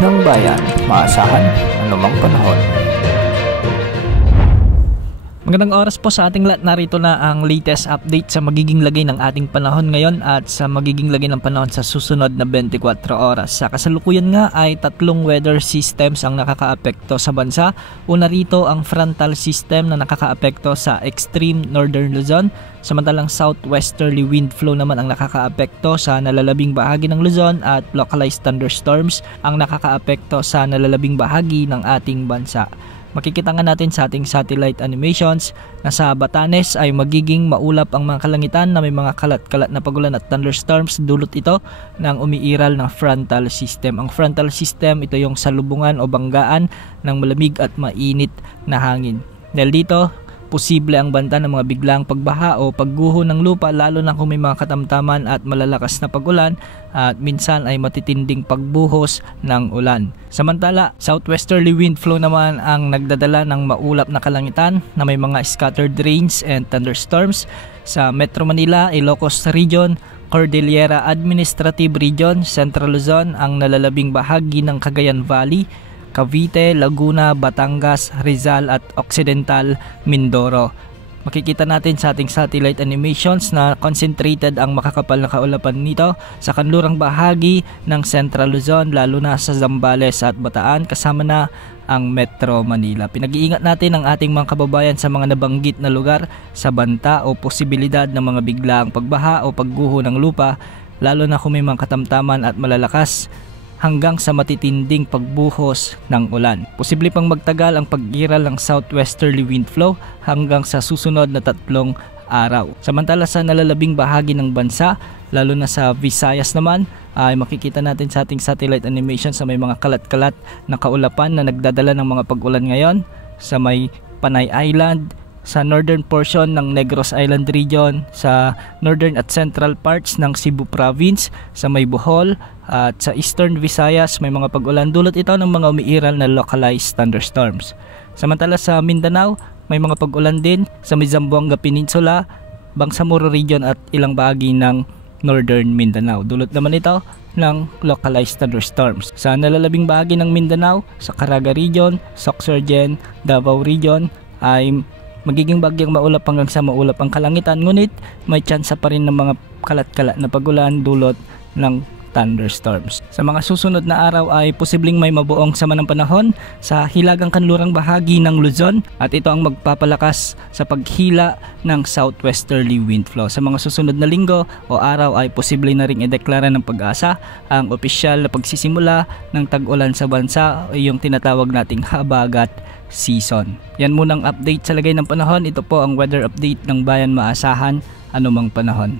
ng bayan, maasahan anumang panahon. Magandang oras po sa ating lahat. Narito na ang latest update sa magiging lagay ng ating panahon ngayon at sa magiging lagay ng panahon sa susunod na 24 oras. Sa kasalukuyan nga ay tatlong weather systems ang nakakaapekto sa bansa. Una rito ang frontal system na nakakaapekto sa extreme northern Luzon. Samantalang southwesterly wind flow naman ang nakakaapekto sa nalalabing bahagi ng Luzon at localized thunderstorms ang nakakaapekto sa nalalabing bahagi ng ating bansa. Makikita nga natin sa ating satellite animations na sa Batanes ay magiging maulap ang mga kalangitan na may mga kalat-kalat na pagulan at thunderstorms. Dulot ito ng umiiral na frontal system. Ang frontal system, ito yung salubungan o banggaan ng malamig at mainit na hangin. Dahil dito, posible ang banta ng mga biglang pagbaha o pagguho ng lupa, lalo na kung may mga katamtaman at malalakas na pagulan at minsan ay matitinding pagbuhos ng ulan. Samantala, southwesterly wind flow naman ang nagdadala ng maulap na kalangitan na may mga scattered rains and thunderstorms sa Metro Manila, Ilocos Region, Cordillera Administrative Region, Central Luzon, ang nalalabing bahagi ng Cagayan Valley, Cavite, Laguna, Batangas, Rizal at Occidental Mindoro. Makikita natin sa ating satellite animations na concentrated ang makakapal na kaulapan nito sa kanlurang bahagi ng Central Luzon, lalo na sa Zambales at Bataan, kasama na ang Metro Manila. Pinag-iingat natin ang ating mga kababayan sa mga nabanggit na lugar sa banta o posibilidad ng mga biglaang pagbaha o pagguho ng lupa, lalo na kung may mga katamtaman at malalakas hanggang sa matitinding pagbuhos ng ulan. Posible pang magtagal ang pag-iral ng southwesterly wind flow hanggang sa susunod na 3 araw. Samantala sa nalalabing bahagi ng bansa, lalo na sa Visayas naman, ay makikita natin sa ating satellite animation sa may mga kalat-kalat na kaulapan na nagdadala ng mga pag-ulan ngayon sa may Panay Island, sa northern portion ng Negros Island region, sa northern at central parts ng Cebu province, sa may Bohol at sa eastern Visayas may mga pag-ulan. Dulot ito ng mga umiiral na localized thunderstorms. Samantala sa Mindanao may mga pag-ulan din sa may Zamboanga Peninsula, Bangsamoro region at ilang bahagi ng northern Mindanao. Dulot naman ito ng localized thunderstorms. Sa nalalabing bahagi ng Mindanao, sa Caraga region, Sorsogon, Davao region ay magiging bagyang maulap hanggang sa maulap ang kalangitan, ngunit may tsansa pa rin ng mga kalat-kalat na pagulan dulot ng thunderstorms. Sa mga susunod na araw ay posibleng may mabuong sama ng panahon sa hilagang kanlurang bahagi ng Luzon at ito ang magpapalakas sa paghila ng southwesterly wind flow. Sa mga susunod na linggo o araw ay posible na ring ideklara ng Pag-asa ang opisyal na pagsisimula ng tag-ulan sa bansa o yung tinatawag nating habagat season. Yan munang update sa lagay ng panahon. Ito po ang weather update ng bayan, maasahan anumang panahon.